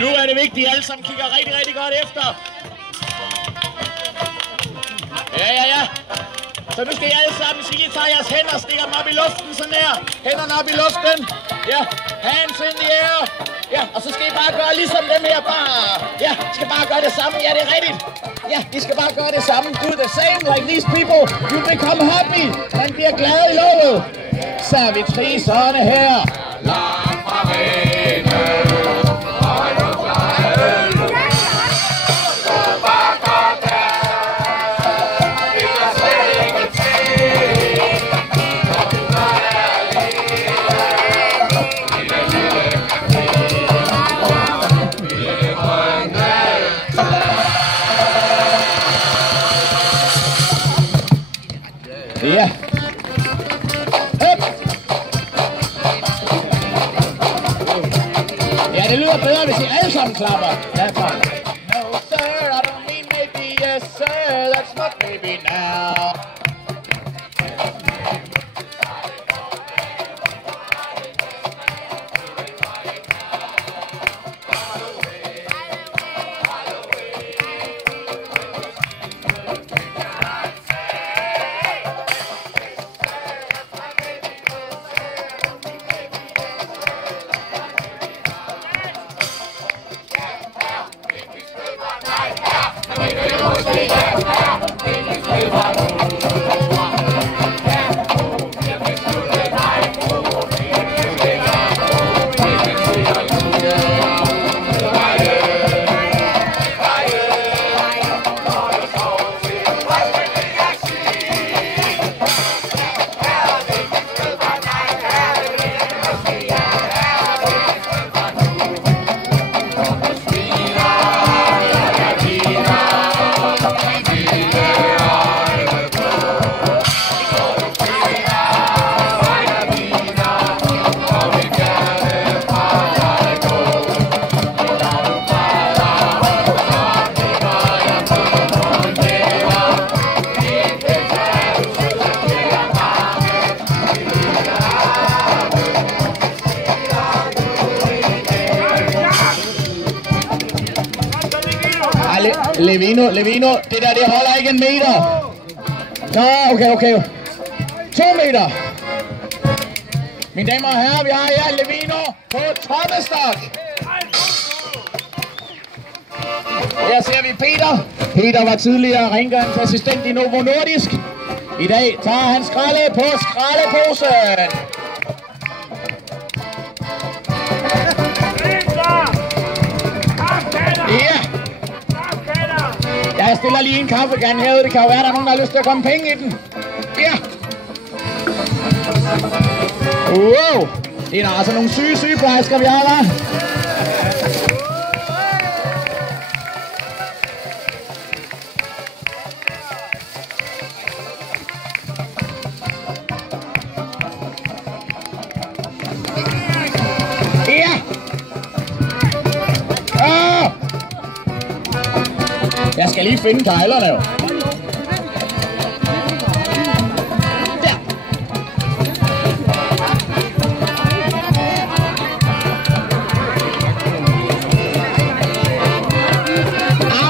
Nu er det vigtigt, at alle sammen kigger rigtig, rigtig godt efter. Ja. Så nu skal I alle sammen sige, at I tager jeres hænder og stikker dem op i luften, sådan her. Hænderne op i luften. Ja, hands in the air. Ja, og så skal I bare gøre ligesom dem her. Ja, I skal bare gøre det samme. Ja, det er rigtigt. Ja, I skal bare gøre det samme. Do the same like these people. You become happy. Man bliver glad i lovet. Servitriserne her. Langt fra ja. Ja, det lyder bedre, hvis I alle sammen klapper. Derfor. No sir, I don't mean maybe, yes sir, that's not maybe now. Levino, det der, det holder ikke en meter. Nå, okay. 2 meter. Mine damer og herrer, vi har her Levino på tommestok. Her ser vi Peter. Peter var tidligere rengøringsassistent i Novo Nordisk. I dag tager han skralde på skraldeposen. Jeg stiller lige en kaffekan herude. Det kan jo være, der er nogen, der har lyst til at komme penge i den. Ja. Wow. Det er altså nogle syge sygeplejersker, vi har der. Jeg skal lige finde kejlerne jo. Der.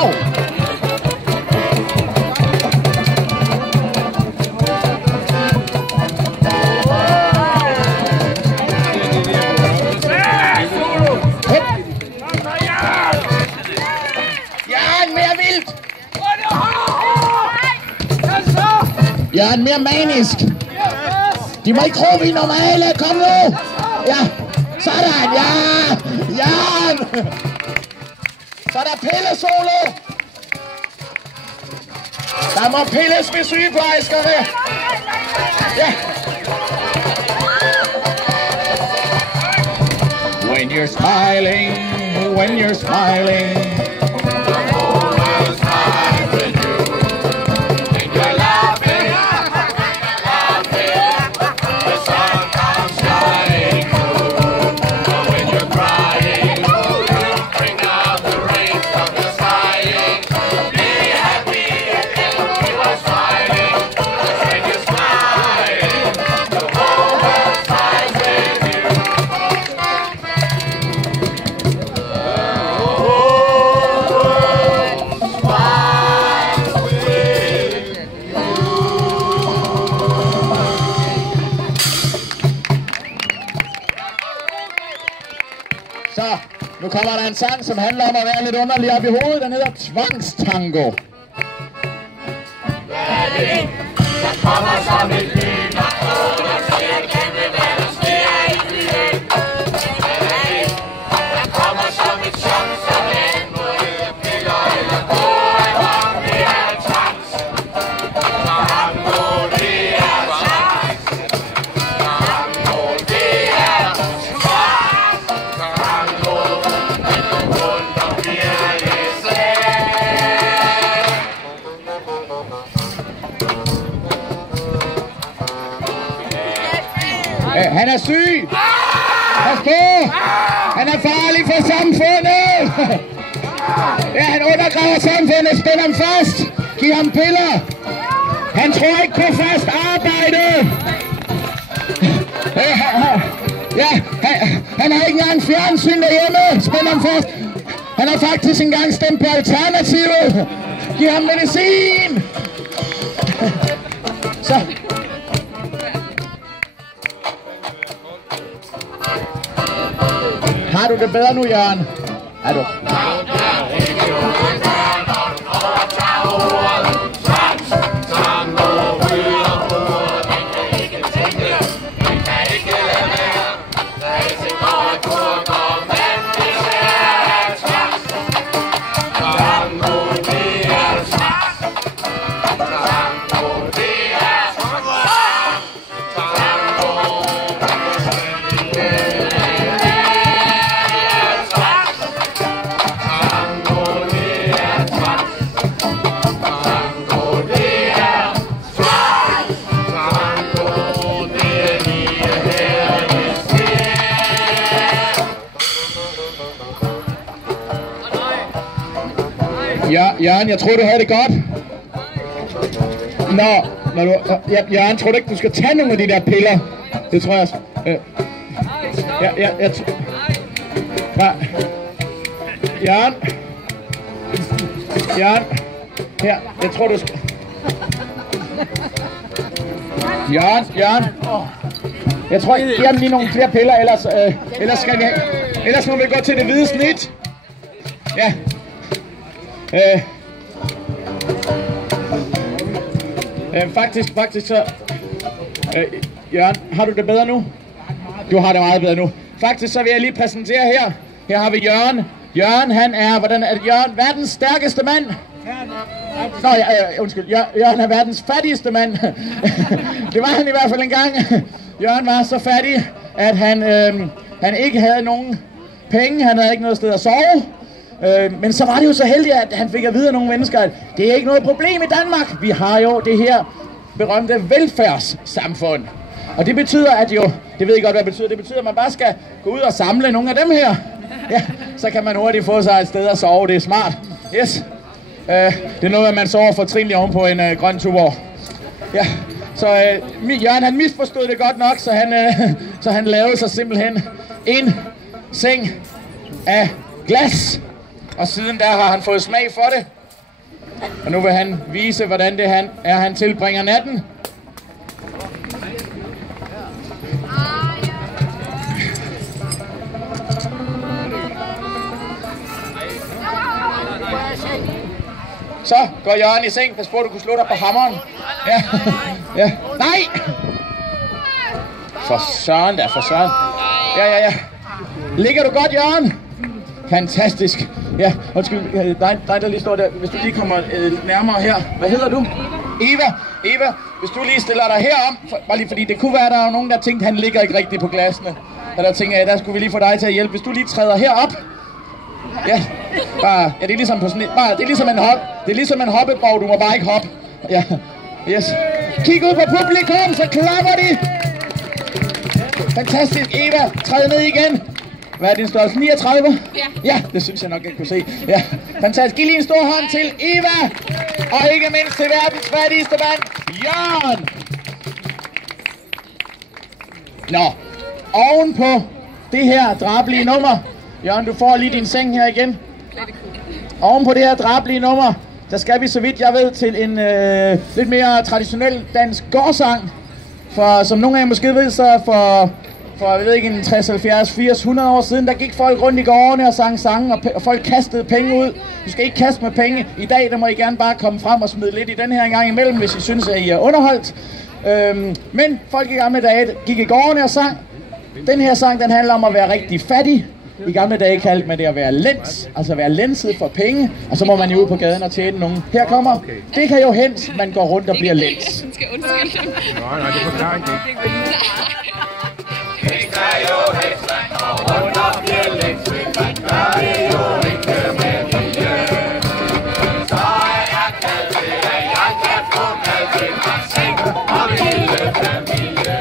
Au. Jeg er mere manisk. De må ikke tro, vi er normale. Kom nu. Ja. Sådan. Ja. Så er der pillesolo. Der må pilles med sygeplejerskerne. Ja. When you're smiling. Så, nu kommer der en sang, som handler om at være lidt underlig op i hovedet. Den hedder Tvangstango. Der kommer som et lyn, og jeg ser kende, hvad der sker i byen. Der kommer som et chok, som en mod piller eller går, om det er tvangs. Tango, det er tvangs. Tango, det er tvangs. Tango, den går rundt og bliver det slag. Han er syg! Pas på! Han er farlig for samfundet! Ja, han undergraver samfundet, spænd ham fast! Giv ham piller! Han tror ikke på fast arbejde! Ja, han har ikke engang fjernsyn derhjemme! Spænd ham fast! Han har faktisk engang stemt på Alternativet! Giv ham medicin! Så... Har du det bedre nu, Jørgen? Er du? Ja, Jørgen, jeg tror du havde det godt. Når du... Jørgen, tror du ikke, du skal tage nogle af de der piller? Det tror jeg... Jørgen? Jørgen? Her, jeg tror du skal... Jørgen? Jeg tror ikke, giv ham lige nogle flere piller, ellers skal vi... Ellers må vi gå til det hvide snit. Ja. Faktisk så... Jørgen, har du det bedre nu? Du har det meget bedre nu. Faktisk så vil jeg lige præsentere her. Her har vi Jørgen. Jørgen, han er... Hvordan er det? Jørgen, verdens stærkeste mand. Nå, undskyld. Jørgen er verdens fattigste mand. Det var han i hvert fald engang. Jørgen var så fattig, at han ikke havde nogen penge. Han havde ikke noget sted at sove. Men så var det jo så heldigt, at han fik at vide af nogle mennesker, at det er ikke noget problem i Danmark. Vi har jo det her berømte velfærdssamfund. Og det betyder, at jo, det ved jeg godt, hvad det betyder. Det betyder, at man bare skal gå ud og samle nogle af dem her. Ja, så kan man hurtigt få sig et sted at sove. Det er smart. Yes. Det er noget, at man sover fortrinligt ovenpå en grøn Tuborg. Ja, så Jørgen, han misforstod det godt nok, så han lavede sig simpelthen en seng af glas. Og siden der har han fået smag for det. Og nu vil han vise, hvordan det han tilbringer natten. Så går Jørgen i seng. Pas på, du kunne slå dig på hammeren. Ja. Ja. Nej! For søren da, for søren. Ja. Ligger du godt, Jørgen? Fantastisk. Ja, undskyld, dig der lige står der. Hvis du lige kommer nærmere her. Hvad hedder du? Eva, hvis du lige stiller dig herom. Bare lige fordi det kunne være, der er nogen, der tænkte, han ligger ikke rigtigt på glassene. Og der tænker jeg, der skulle vi lige få dig til at hjælpe. Hvis du lige træder herop. Ja, det er ligesom på sådan et, det er ligesom en hoppeborg, du må bare ikke hoppe. Ja, yes. Kig ud på publikum, så klapper de. Fantastisk, Eva, træd ned igen. Hvad er din størrelse? 39? Ja. Ja, det synes jeg nok, jeg kunne se. Ja, fantastisk. Giv lige en stor hånd til Eva. Og ikke mindst til verdens fattigste mand, Jørgen. Nå, ovenpå det her drabelige nummer. Jørgen, du får lige din seng her igen. Ovenpå det her drabelige nummer, der skal vi, så vidt jeg ved, til en lidt mere traditionel dansk gårdsang. For som nogle af jer måske ved, så For jeg ved ikke, en 60, 70, 80, 100 år siden, der gik folk rundt i gårdene og sang sange, og folk kastede penge ud. Du skal ikke kaste med penge. I dag, der må I gerne bare komme frem og smide lidt i den her en gang imellem, hvis I synes, at I er underholdt. Men folk i gamle dage gik i gårdene og sang. Den her sang, den handler om at være rigtig fattig. I gamle dage kaldte man det at være læns, altså være lænset for penge, og så må man jo ud på gaden og tjene nogen. Her kommer, det kan jo hent, man går rundt og bliver læns. Nej, det forklarer ikke det. Det kan jo hent, man går rundt og bliver læns, men man gør det jo ikke med vilje. Så er jeg glad til, at jeg kan få mad til mig selv og lille familie.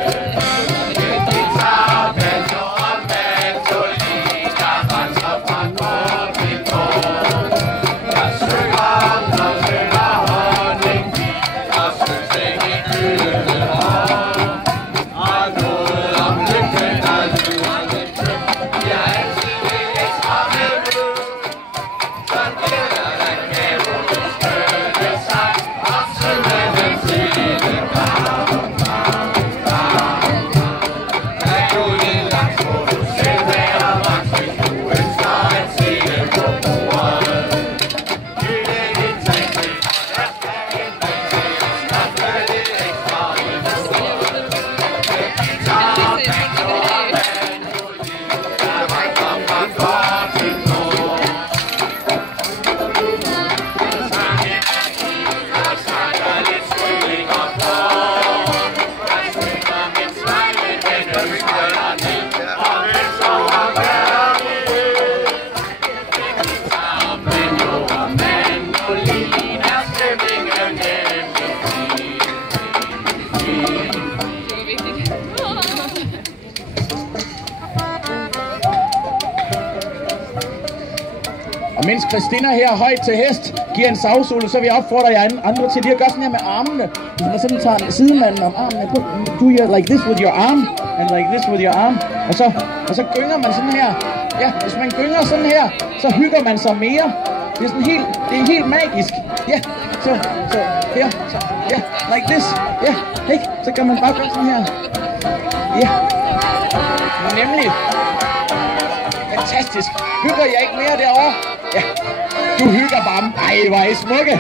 Mens Christina her højt til hest giver en sagsolo, så vil jeg opfordre jer andre til lige at gøre sådan her med armene. Hvis man sådan tager sidemanden om armene, do you like this with your arm, and like this with your arm. Og så gynger man sådan her. Ja, hvis man gynger sådan her, så hygger man sig mere. Det er sådan helt magisk. Ja, så her, så, ja, like this. Ja, hey, så kan man bare gøre sådan her. Ja, nemlig. Fantastisk. Hygger jeg ikke mere derovre? Ja, du hygger bare. Ej, hvor er I smukke.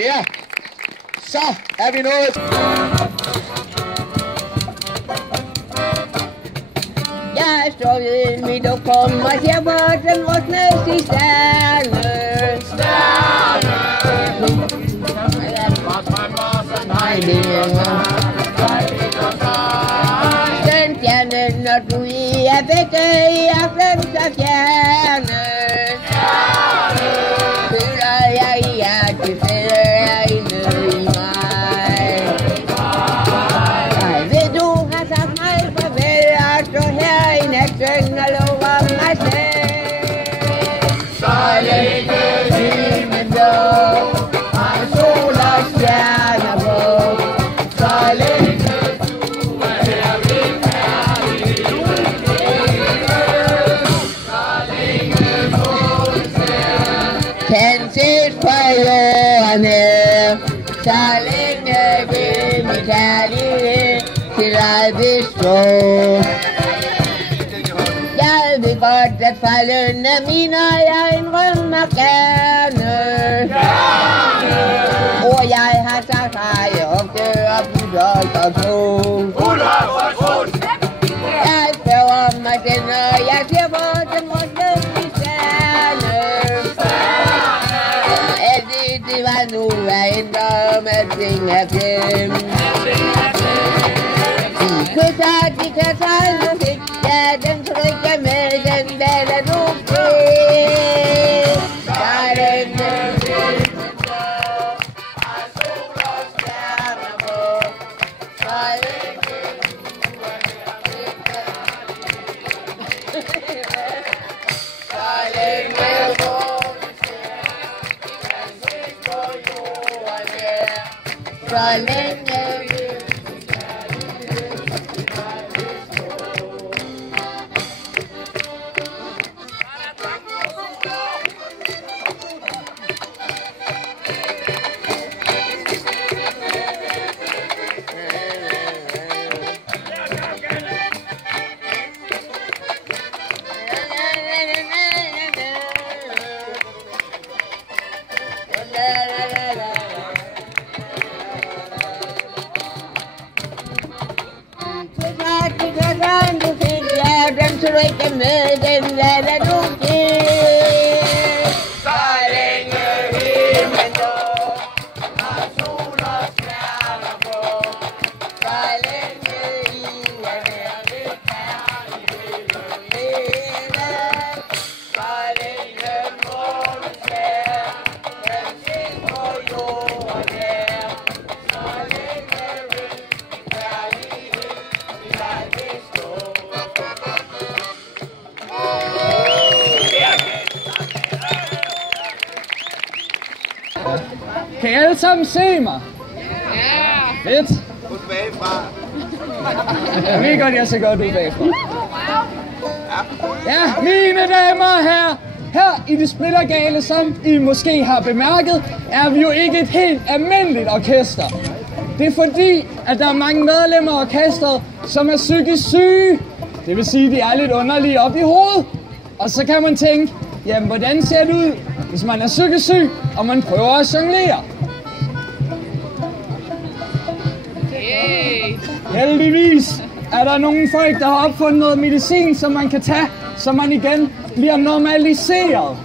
Ja, så er vi nået. Jeg står ved mit lokum og ser på den rødnæste stjerne. Den stjerne, når du er vække i aften, så fjerne. Føler jeg i hjertet, fælder jeg inde i mig. Jeg ved, du har sagt mig farvel, og stå her i natten og lover mig selv. Så længe himlen blå, og sol og stjerner på, så længe du er her ved kærlighed. Så længe målen kan ses fra jordene, så længe vil min kærlighed til dig bestå. Jeg ved godt, at fejlen er min, og jeg indrømmer gerne. Ord jeg har sagt, har jeg ofte opfyldt og tro. Jeg spørger mig selv, når jeg ser på den måde. venter om at ting er dem. De kan tage så fedt, ja, dem tror ikke er med, den lader du blive. Der er den fedt, og sol og stjerner på, så ikke så længe månen ser, kan se på jorden her, så længe så du ikke er med, den lader du give. Så længe himlen går, og sol og stjerner på, så længe ingen er lidt kærlighed leve, så længe månen ser, den ting på jorden her, så længe vil kærlighed lade det stå. Kan I alle sammen se mig? Ja! Fedt! Gå bagfra. Jeg ved godt, jeg ser godt ud bagfra. Ja, mine damer og herrer, her i Det Splittergale, som I måske har bemærket, er vi jo ikke et helt almindeligt orkester. Det er fordi, at der er mange medlemmer af orkestret, som er psykisk syge. Det vil sige, at de er lidt underlige op i hovedet. Og så kan man tænke, jamen hvordan ser det ud, hvis man er psykisk syg, og man prøver at jonglere? Heldigvis er der nogle folk, der har opfundet noget medicin, som man kan tage, så man igen bliver normaliseret.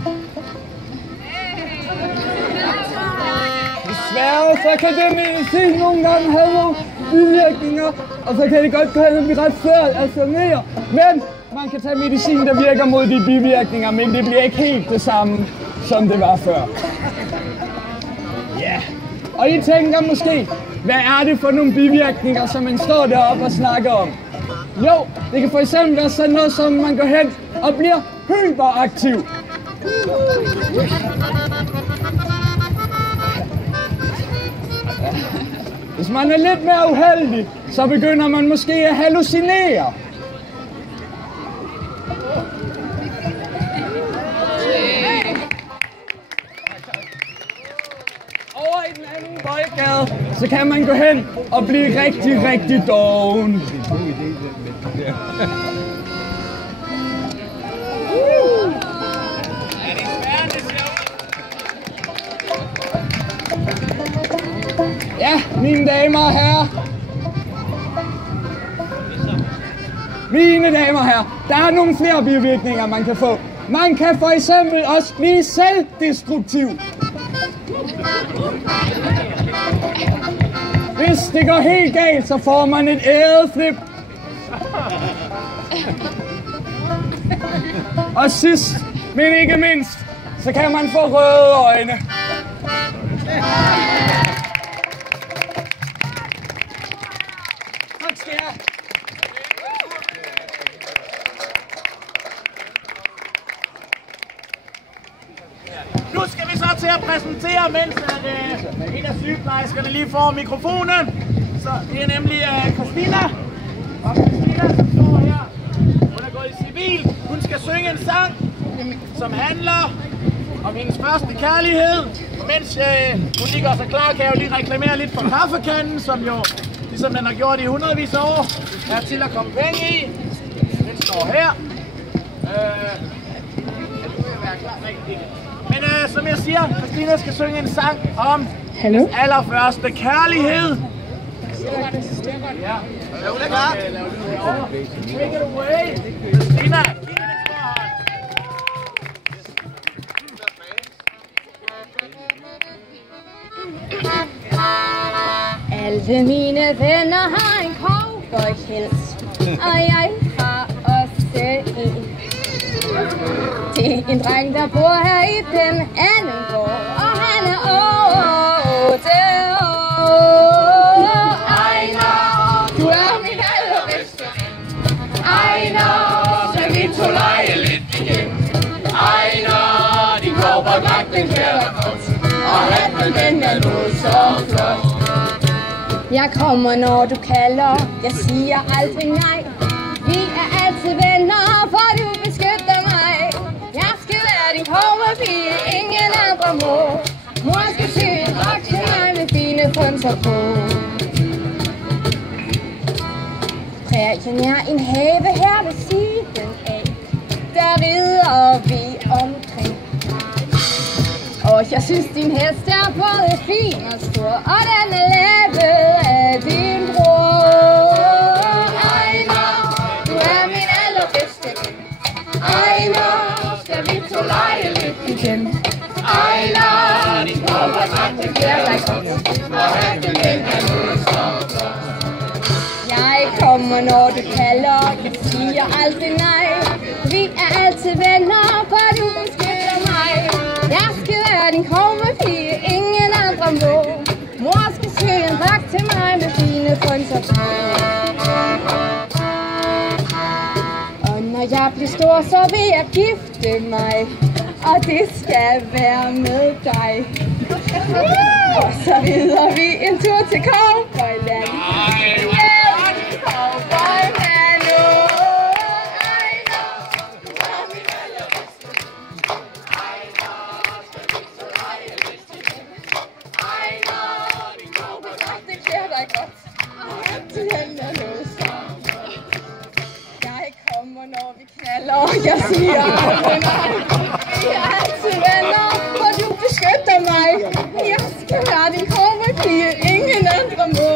Desværre så kan det medicin nogle gange have nogle bivirkninger, og så kan det godt gå hen og blive ret svært at jonglere. Men man kan tage medicin, der virker mod de bivirkninger, men det bliver ikke helt det samme, som det var før. Ja, og I tænker måske, hvad er det for nogle bivirkninger, som man står deroppe og snakker om? Jo, det kan for eksempel være sådan noget, som man går hen og bliver hyperaktiv. Hvis man er lidt mere uheldig, så begynder man måske at hallucinere. Over i den anden boldgade, så kan man gå hen og blive rigtig, rigtig doven. Ja, mine damer og herrer. Mine damer og herrer, der er nogle flere bivirkninger, man kan få. Man kan for eksempel også blive selvdestruktiv. Hvis det går helt galt, så får man et æreflip. Og sidst, men ikke mindst, så kan man få røde øjne. Tak skal I have. Nu skal vi så til at præsentere, mens en af sygeplejerskerne lige får mikrofonen. Så det er nemlig Christina. Og Christina, som står her, hun er gået i civil. Hun skal synge en sang, som handler om hendes første kærlighed. Og mens hun lige gør sig klar, kan jeg jo lige reklamere lidt for kaffekanden, som jo, ligesom den har gjort i hundredvis af år, er til at komme penge i. Den står her. Men som jeg siger, Christina skal synge en sang om hendes allerførste kærlighed. Ja. Er hun klar? Take it away. Christina, giv hende en stor hånd. Alle mine venner har en cowboyhelt, og jeg har også en. Det er en dreng, der bor her i den anden gård, og han er 8 år. Ejner, du er min allerbedste. Ejner, skal vi to lege lidt igen? Ejner, din cowboydragt, den klæder dig godt, og hatten, den er nu så flot. Jeg kommer, når du kalder, jeg siger aldrig nej. Vi er altid venner, for du beskytter mig. Jeg skal være din cowboypige, ingen andre må. Mor skal sy en dragt til mig med fine frynser på. Prærien er en have her ved siden af. Der rider vi omkring. Og jeg synes din hest er både fin og stor, og den er lavet af din bror. Ejner, du er min allerbedste ven. Ejner, skal vi to lege lidt igen? Ejner, din cowboydragt, den klæder dig godt, og hatten, den er nu så flot. Jeg kommer, når du kalder, jeg siger aldrig nej. Vi er altid venner, for du beskytter mig. Jeg skal være din cowboypige, ingen andre må. Mor skal sy en dragt til mig med fine frynser på. Og når jeg bliver stor, så vil jeg gifte mig, og det skal være med dig. Og så rider vi en tur til Cowboyland. Jeg kommer, når vi knaller, og jeg siger aldrig nej. Vi er altid venner, for du beskytter mig. Jeg skal være din cowboypige, ingen andre må.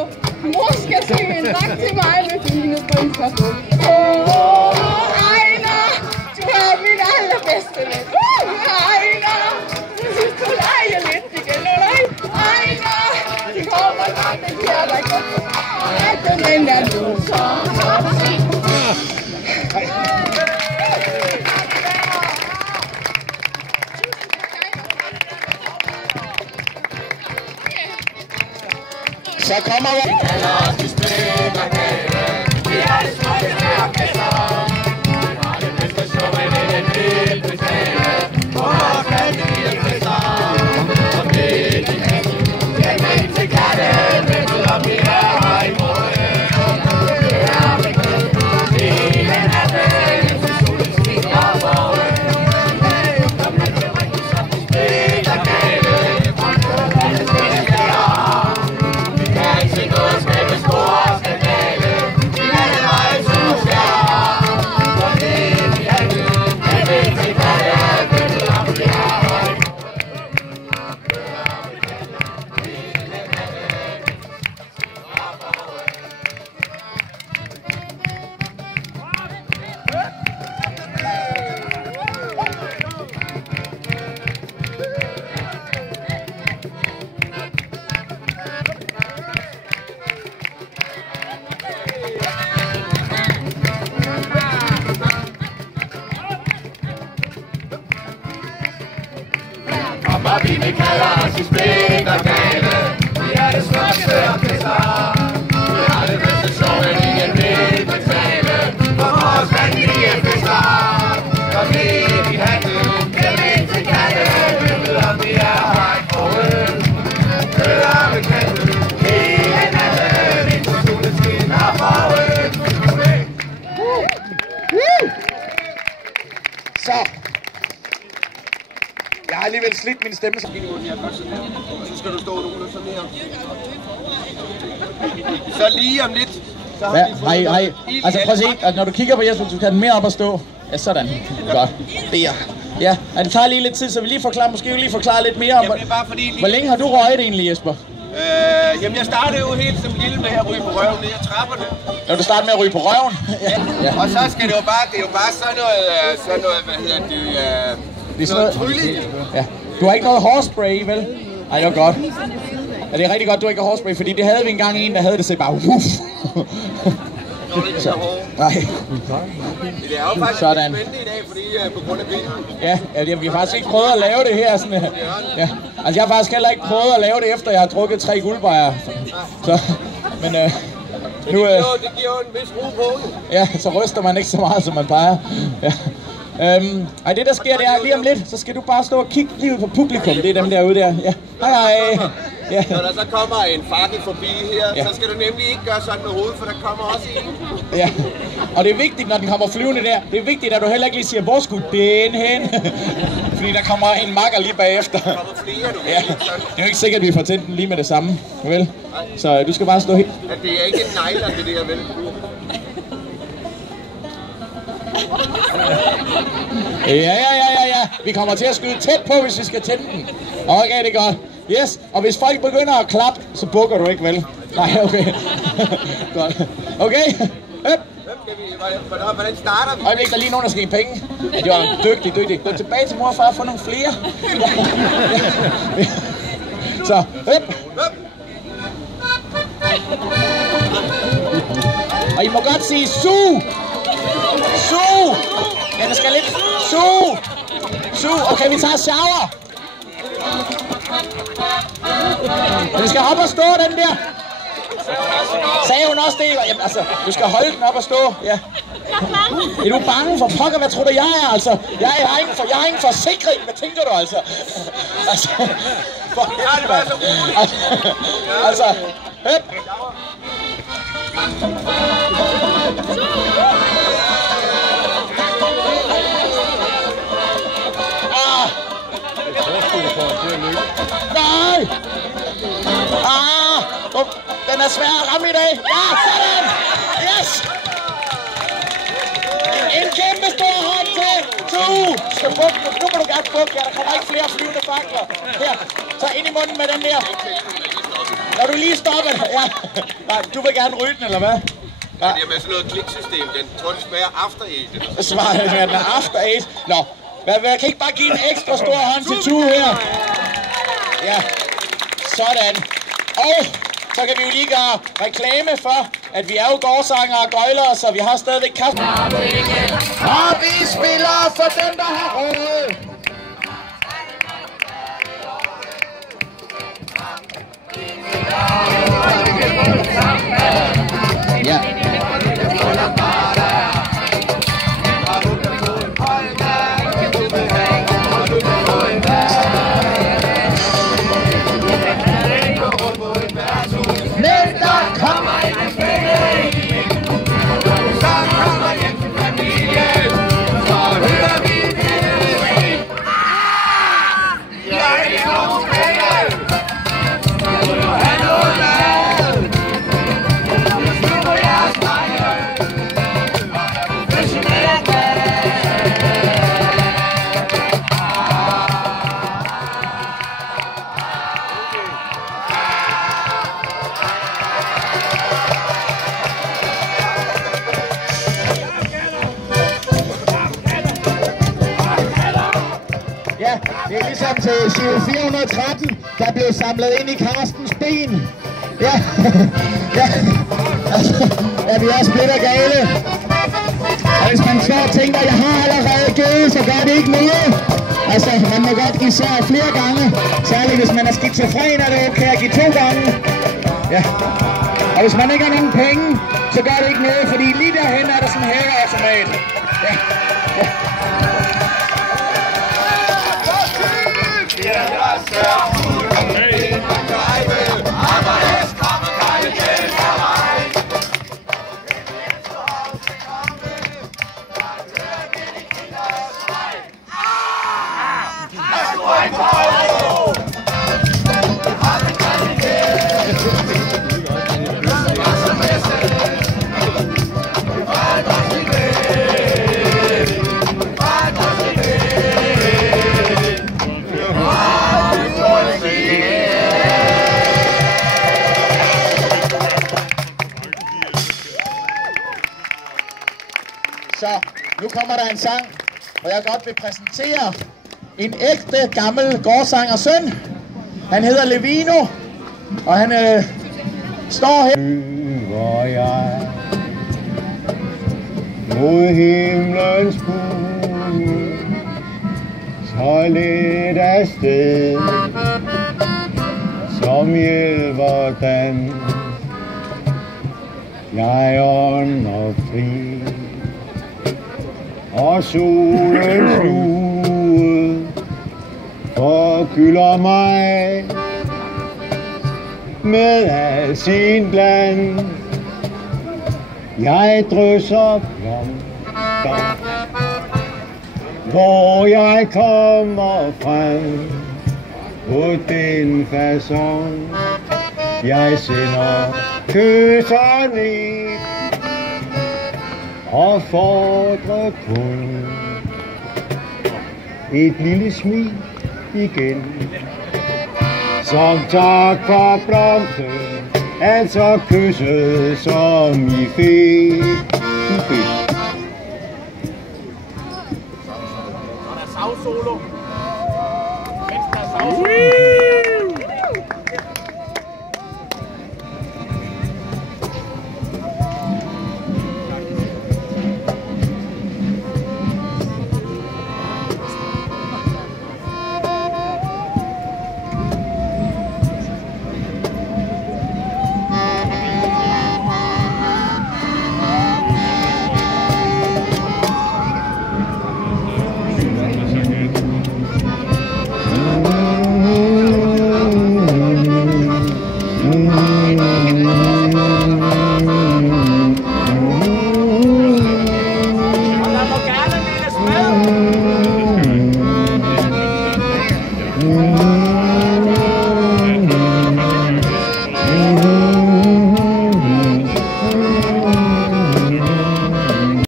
Mor skal sy en dragt til mig med fine frynser på. Ejner, du er min allerbedste ven. Ejner, jeg synes du leger lidt igen. Ejner, din cowboydragt, den klæder dig godt. Den er nu så Så kommer vi. Vi kalder os de spillergale. Vi er det smukkeste orkester. Vi har det bedste show, men det er den vilde tale. Hvor kan det blive fester? Og det er de kasse. Det er med til katte. Men så om vi er her i morgen. Det er med katte. Hele natten. Så solen stiger forud. Kom med det rigtig som de spillergale. Hvor kan det blive fester? Vi kalder os de spillergale. Vi er det smukkeste orkester. Vi har det bedste show, men ingen vil betale for vores vanvittige fester. Kom ind i hatten, hjem ind til katte. Hvem ved om vi er her i morgen? Kører med katten hele natten, indtil solen skinner forud. Så jeg har alligevel slidt min stemme. Så skal du stå nogle sådan her. Så lige om lidt. Så har vi hej. Altså prøv at se, når du kigger på Jesper, du kan den mere op og stå. Ja, sådan. Godt. Der. Ja, det tager lige lidt tid, så vi lige forklarer lidt mere om, hvor længe har du røget egentlig, Jesper? Jamen jeg startede jo helt som lille med at ryge på røven ned ad trapperne. Når du startede med at ryge på røven? Ja. Og så skal det er jo bare sådan noget, hvad hedder det, Det er noget trylling. Ja. Du har ikke noget hårspray, vel? Ej, det var godt. Ja, det er rigtig godt, du ikke har hårspray, fordi det havde vi engang en, der havde det, så bare Når det ikke så hårdt. Nej. Det er jo faktisk sådan. spændende i dag, fordi på grund af bilen. Ja, vi har faktisk ikke prøvet at lave det her sådan her. Ja. Altså, jeg har faktisk heller ikke prøvet at lave det, efter jeg har drukket 3 guldbajer. Så, men nu... Det giver jo en vis ro på. Ja, så ryster man ikke så meget, som man plejer. Ja. Det der sker, det er lige om lidt, så skal du bare stå og kigge lige ud på publikum. Det er dem derude der. Ja. Hej. Ja. Når der så kommer en fakkel forbi her, så skal du nemlig ikke gøre sådan med hovedet, for der kommer også en. Ja, og det er vigtigt, når den kommer flyvende der, det er vigtigt, at du heller ikke lige siger, hvor skulle den hen? Fordi der kommer en makker lige bagefter. Der kommer flere, du ja. Det er jo ikke sikkert, at vi får tændt den lige med det samme, vel? Så du skal bare stå helt... At det er ikke en nejler, det der, vel? Ja. Vi kommer til at skyde tæt på, hvis vi skal tænde den. Okay, det er godt. Yes, og hvis folk begynder at klappe, så bukker du ikke, vel? Nej, okay. Godt. Okay. Hvordan starter vi? Øjeblik, der er lige nogen, der skal give penge. Ja, det var dygtig. Gå tilbage til mor og far og få nogle flere. Så, Og I må godt sige su! Su! Ja, der skal lidt su! Okay, vi tager shower. Den skal op og stå, den der. Sagde hun også det? Jamen, altså, du skal holde den op og stå. Ja. Er du bange for pokker? Hvad tror du, jeg er, altså? Jeg har ingen forsikring. Hvad tænker du, altså? Altså, for helvede. Altså, Nej! Den er svær at ramme i dag. Ja, sådan! Yes! En kæmpe stor hånd til skal bukke. Nu må du gerne bukke. Ja, der kommer ikke flere flyvende fakler. Her, så ind i munden med den der. Når du lige stopper. Ja. Nej, du vil gerne ryge den, eller hvad? Ja, det er med sådan noget kliksystem. Den tror, det smager after eight. Det smager den after eight. Nå, jeg kan ikke bare give en ekstra stor hånd til Tue her. Ja, sådan. Og så kan vi jo lige gøre reklame for, at vi er jo gårdsanger og gøjlere, så vi har stadigvæk kaffe. Og vi spiller for dem, der har råd. Ja. Det er ligesom til Giro 413, der blev samlet ind i Carstens ben. Ja, ja, vi er splitter gale. Og hvis man så tænker, jeg har allerede givet, så gør det ikke mere. Altså, man må godt give sig flere gange. Særligt hvis man er skizofren, er det okay at give 2 gange. Ja. Og hvis man ikke har nogen penge, så gør det ikke noget, fordi lige derhen er der sådan en hæveautomat. Ja. Så nu kommer der en sang, hvor jeg godt vil præsentere en ægte gammel gårdsanger søn. Han hedder Levino, Og han står her. Hvor jeg mod himlens bue, så let afsted, som hjælper den, jeg ånder fri, og solens lue forgylder mig med al sin glans. Jeg drysser blomster, hvor jeg kommer frem på den façon. Jeg sender kysser ned og fordrer kun et lille smil igen. Som tak for blomsten, altså kysset som I fik. Solo. Venstre solo.